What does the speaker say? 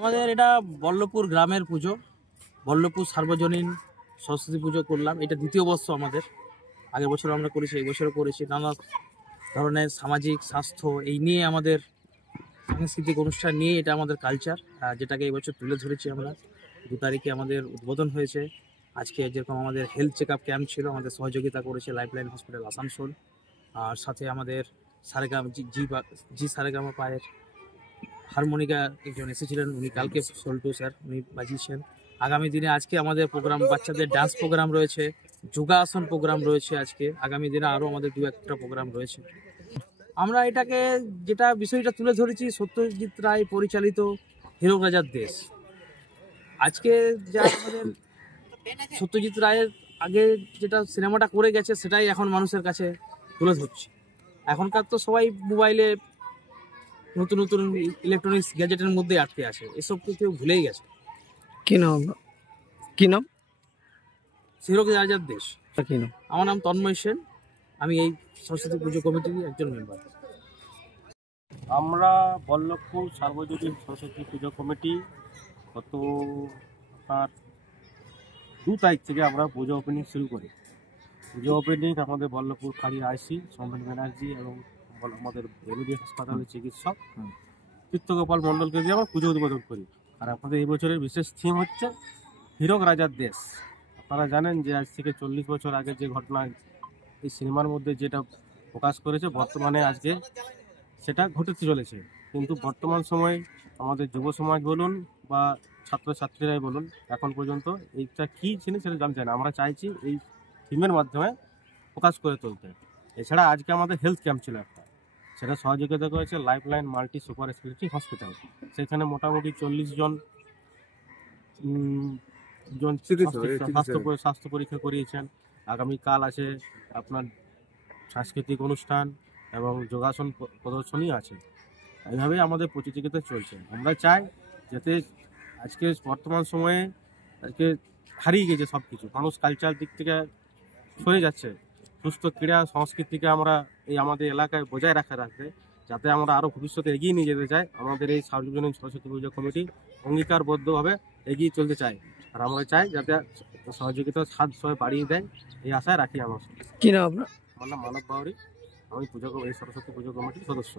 আমাদের এটা বল্লভপুর গ্রামের পুজো, বল্লভপুর সার্বজনীন সরস্বতী পুজো করলাম। এটা দ্বিতীয় বর্ষ আমাদের। আগের বছর আমরা করেছি, এই বছরও করেছি। নানা ধরনের সামাজিক স্বাস্থ্য এই নিয়ে আমাদের সাংস্কৃতিক অনুষ্ঠান নিয়ে এটা আমাদের কালচার, যেটাকে এই বছর তুলে ধরেছি আমরা। 2 তারিখে আমাদের উদ্বোধন হয়েছে। আজকে যেরকম আমাদের হেলথ চেক আপ ক্যাম্প ছিল, আমাদের সহযোগিতা করেছে লাইফলাইন হসপিটাল আসানসোল। আর সাথে আমাদের জি সারেগামা পায়ের হারমোনিকা একজন এসেছিলেন, উনি কালকে সল্টু স্যার উনি বাজিয়েছেন। আগামী দিনে আজকে আমাদের প্রোগ্রাম, বাচ্চাদের ডান্স প্রোগ্রাম রয়েছে, যোগাসন প্রোগ্রাম রয়েছে। আজকে আগামী দিনে আরও আমাদের 2-1টা প্রোগ্রাম রয়েছে। আমরা এটাকে যেটা বিষয়টা তুলে ধরেছি, সত্যজিৎ রায় পরিচালিত হীরক রাজার দেশ। আজকে যা আমাদের সত্যজিৎ রায়ের আগে যেটা সিনেমাটা করে গেছে সেটাই এখন মানুষের কাছে তুলে ধরছে। এখনকার তো সবাই মোবাইলে নতুন নতুন ইলেকট্রনিক্স গ্যাজেটের মধ্যে আটকে আছে, এসব কেউ ভুলেই গেছে। কি নাম? হীরক রাজার দেশ। কি নাম? আমার নাম তন্ময় সেন, আমি এই সরস্বতী পুজো কমিটির একজন মেম্বার। আমরা বল্লভপুর সার্বজনীন সরস্বতী পুজো কমিটি গত 2 তারিখ থেকে আমরা পুজো ওপেনিং শুরু করি। পুজো ওপেনিং আমাদের বল্লভপুর ফাঁড়ির আইসি সৌমেন ব্যানার্জি এবং আমাদের বেলুড়ি হাসপাতালের চিকিৎসক চিত্তগোপাল মণ্ডলকে দিয়ে আমরা পুজো উদ্বোধন করি। আর আপনাদের এই বছরের বিশেষ থিম হচ্ছে হীরক রাজার দেশ। আপনারা জানেন যে আজ থেকে 40 বছর আগে যে ঘটনা এই সিনেমার মধ্যে যেটা প্রকাশ করেছে, বর্তমানে আজকে সেটা ঘটেতে চলেছে। কিন্তু বর্তমান সময়ে আমাদের যুব সমাজ বলুন বা ছাত্রছাত্রীরাই বলুন, এখন পর্যন্ত এইটা কী জিনিস সেটা জানছে না। আমরা চাইছি এই থিমের মাধ্যমে প্রকাশ করে তুলতে। এছাড়া আজকে আমাদের হেলথ ক্যাম্প ছিল একটা, সেটা সহযোগিতা করেছে lifeline multi super speciality hospital. সেখানে মোটামুটি 40 জন স্বাস্থ্য পরীক্ষা করিয়েছেন। আগামীকাল আছে আপনার সাংস্কৃতিক অনুষ্ঠান এবং যোগাসন প্রদর্শনী আছে। এইভাবেই আমাদের প্রতিযোগিতা চলছে। আমরা চাই যাতে আজকে বর্তমান সময়ে আজকে হারিয়ে গেছে সব কিছু, মানুষ কালচার দিক থেকে সরে যাচ্ছে। সুস্থ ক্রীড়া সংস্কৃতিকে আমরা এই আমাদের এলাকায় বজায় রাখতে যাতে আমরা আরও ভবিষ্যতে এগিয়ে নিয়ে যেতে চাই, আমাদের এই সার্বজনীন সরস্বতী পুজো কমিটি অঙ্গীকারবদ্ধভাবে এগিয়ে চলতে চাই। আর আমরা চাই যাতে সহযোগিতার হাত সবাই বাড়িয়ে দেয়, এই আশায় রাখি। আমার কি নাম আপনার? আমার নাম মানব বাউরি, আমি এই সরস্বতী পুজো কমিটির সদস্য।